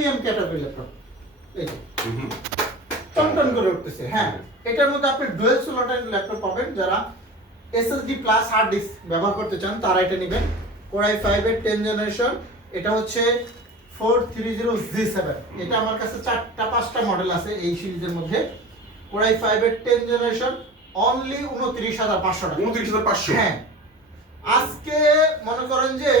Premium category laptop, এই যে টনটন করে উঠতেছে। হ্যাঁ, এটার মধ্যে আপনি ডুয়াল স্লটের ল্যাপটপ পাবেন। যারা এসএসডি প্লাস হার্ড ডিস্ক ব্যবহার করতে চান তারা এটা নেবেন। Core i5 এর 10 জেনারেশন, এটা হচ্ছে 430G7। এটা আমার কাছে 4টা-5টা মডেল আছে এই সিরিজের মধ্যে। Core i5 এর 10 জেনারেশন অনলি 29,500 টাকা। 29,500? হ্যাঁ, আজকে মনে করেন যে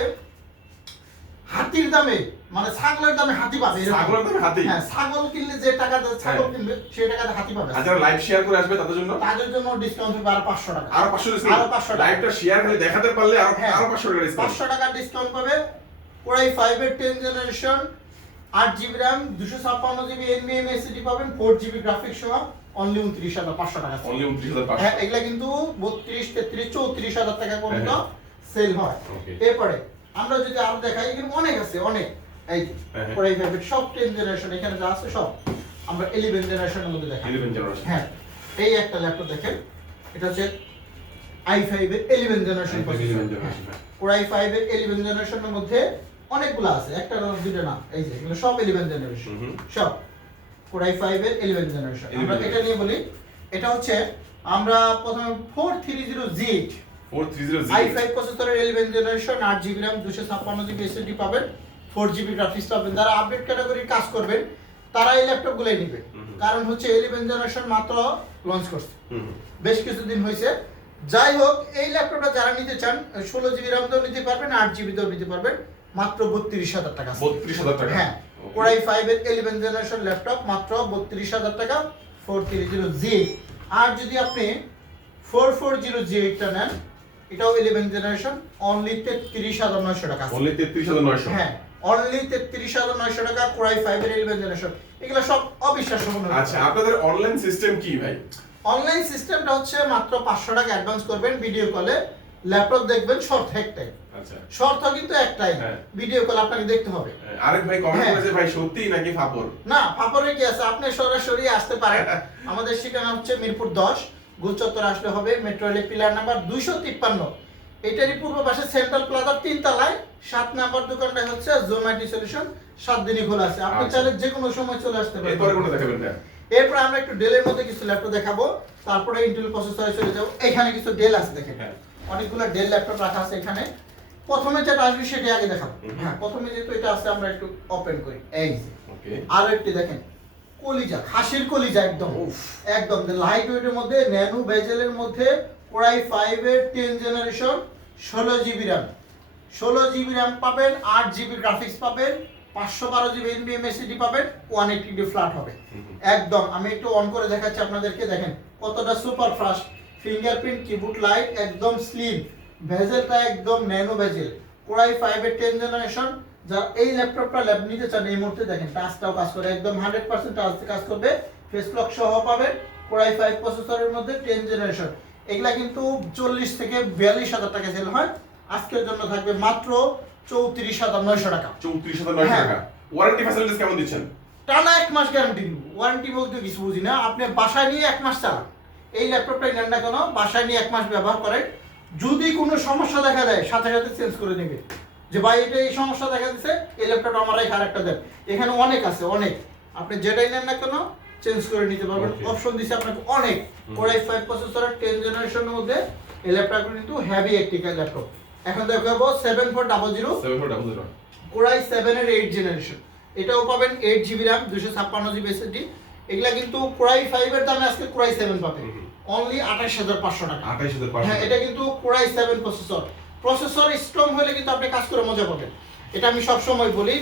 হাতির দামে, মানে ছাগলের দামে হাতি পাবে। ছাগলের দামে হাতি? হ্যাঁ, ছাগল কিনলে যে টাকা ছাগল কিনবে সেই টাকাতে হাতি পাবে। আর যারা লাইভ শেয়ার করে আসবে তাদের জন্য ডিসকাউন্ট হবে আরো 500 টাকা। আরো 500 ডিসকাউন্ট? আরো 500 টাকা। লাইভটা শেয়ার খালি দেখাতে পারলে আরো 500 টাকা ডিসকাউন্ট। 500 টাকা ডিসকাউন্ট পাবে। Core i5 এর 10 generation 8GB RAM 256GB NVMe SSD পাবেন, 4GB গ্রাফিক্স সহ অনলি 29,500 টাকা। অনলি 29,500? হ্যাঁ, এগুলা কিন্তু 32, 33, 34,000 টাকা পর্যন্ত সেল হয়। ওকে। এরপরে আমরা যদি আরো দেখাই, এখানে অনেক আছে, অনেক। এই যে Core i5 এর সব 10 জেনারেশন এখানে যা আছে সব আমরা 11 জেনারেশনের মধ্যে দেখাই। 11 জেনারেশন? হ্যাঁ, এই একটা ল্যাপটপ দেখেন, এটা হচ্ছে i5 এর 11 জেনারেশন প্রসেসর। Core i5 এর 11 জেনারেশনের মধ্যে অনেকগুলো আছে, একটা না দুইটা না, এই যে এগুলো সব 11 জেনারেশন সব। Core i5 এর 11 জেনারেশন। আমরা এটা নিয়ে বলি, এটা হচ্ছে আমরা প্রথমে 430G8 i5 প্রসেসরের 11 generation 8GB RAM 256GB SSD পাবেন, 4GB গ্রাফিক্স পাবেন। যারা আপডেট ক্যাটাগরির কাজ করবেন তারা এই ল্যাপটপগুলোই নেবে। কারণ হচ্ছে 11 জেনারেশন মাত্র লঞ্চ করছে, বেশ কিছুদিন হয়েছে। যাই হোক, এই ল্যাপটপটা যারা নিতে চান 16GB RAM দিয়েও নিতে পারবেন, 8GB দিয়েও নিতে পারবেন, মাত্র 32,000 টাকা। 32,000 টাকা? হ্যাঁ, Core i5 এর 11 জেনারেশন ল্যাপটপ মাত্র 32,000 টাকা, 430G8। আর যদি আপনি 440G8 টা নেন, এটাও 11 জেনারেশন, অনলি 33,900 টাকা। অনলি 33,900? হ্যাঁ, অনলি 33,900 টাকা Core i5 এর 11 জেনারেশন। এগুলা সব অবিশ্বাস্য মনে হয়। আচ্ছা, আপনাদের অনলাইন সিস্টেম কি ভাই? অনলাইন সিস্টেমটা হচ্ছে মাত্র 500 টাকা অ্যাডভান্স করবেন, ভিডিও কলে ল্যাপটপ দেখবেন, শর্ত একটাই। আচ্ছা, শর্ত কিন্তু একটাই, ভিডিও কল আপনাকে দেখতে হবে। আরেক ভাই কমেন্ট করেছে, ভাই সত্যি নাকি ফাপর? না, ফাপরে কি আছে, আপনি সরাসরি আসতে পারেন। আমাদের ঠিকানা হচ্ছে মিরপুর 10, গোলচত্বর আসলে হবে, মেট্রো রেল পিলার নাম্বার 253। এটারই পূর্ব পাশে সেন্ট্রাল প্লাজার 3 তলায় 7 নাম্বার দোকানটা হচ্ছে জোম্যাটো সলিউশন, 7 দিনই খোলা আছে। আপনি চাইলে যে কোনো সময় চলে আসতে পারেন। এরপরে কোন দেখাবেন না? এরপর আমরা একটু ডেলের মধ্যে কিছু ল্যাপটপ দেখাবো, তারপরে ইন্টেল প্রসেসরে চলে যাব। এখানে কিছু ডেল আছে দেখেন, অনেকগুলো ডেল ল্যাপটপ রাখা আছে এখানে। প্রথমে যেটা আসবে সেটা আগে দেখাবো। হ্যাঁ, প্রথমে যেহেতু এটা আছে আমরা একটু ওপেন করি। এই যে ওকে, আর একটু দেখেন, কলিজা, খাসির কলিজা, একদম একদম লাইট ওয়েটের মধ্যে, ন্যানো বেজেলের মধ্যে, Core i5 এর 10 generation 16GB RAM, 16GB RAM পাবেন, 8GB গ্রাফিক্স পাবেন, 512GB NVMe SSD পাবেন, 180D ফ্ল্যাট হবে একদম। আমি একটু অন করে দেখাচ্ছি আপনাদেরকে, দেখেন কতটা super fast, fingerprint, keyboard light, একদম স্লিম, ভেজেলটা একদম ন্যানো ভেজেল। Core i5 এর 10 জেনারেশন। যা এই ল্যাপটপটা ল্যাব নিতে চান এই মুহূর্তে দেখেন, টাচটাও কাজ করে, একদম 100% টাচ কাজ করবে, ফেস লক সহ পাবেন। Core i5 প্রসেসরের মধ্যে 10 জেনারেশন। এগুলা কিন্তু 40 থেকে 42,000 টাকা সেল হয়, আজকের জন্য থাকবে মাত্র 34,900 টাকা। 34,900 টাকা? ওয়ারেন্টি ফ্যাসিলিটিস কেমন দিচ্ছেন? টানা 1 মাস গ্যারান্টি দিব। ওয়ারেন্টি বলতে কিছু বুঝি না, আপনি বাসায় নিয়ে 1 মাস চালান, এই ল্যাপটপটা নেন না কেন, বাসায় নিয়ে 1 মাস ব্যবহার করেন, যদি কোনো সমস্যা দেখা দেয় সাথে সাথে চেঞ্জ করে নেবে। যে ভাই এটা এই সমস্যা দেখা দিচ্ছে, এই ল্যাপটপটা আমার এই আরেকটা দেন। এখানে অনেক আছে, অনেক, আপনি যেটাই নেন না কেন চেঞ্জ করে নিতে পারবেন, অপশন দিছে আপনাকে অনেক। Core i5 প্রসেসরের 10 জেনারেশনের মধ্যে এই ল্যাপটপটা কিন্তু হেভি একটি ল্যাপটপ। এখন দেখাবো 7400 Core i7 এর 8 জেনারেশন। এটাও পাবেন 8GB RAM 256GB SSD। এগুলা কিন্তু Core i5 এর দামে আজকে Core i7 পাবেন অনলি 28,500 টাকা। 28,500? হ্যাঁ, এটা কিন্তু Core i7 প্রসেসর স্ট্রং হলে কিন্তু আপনি কাজ করে মজা পাবেন, এটা আমি সব সময় বলি।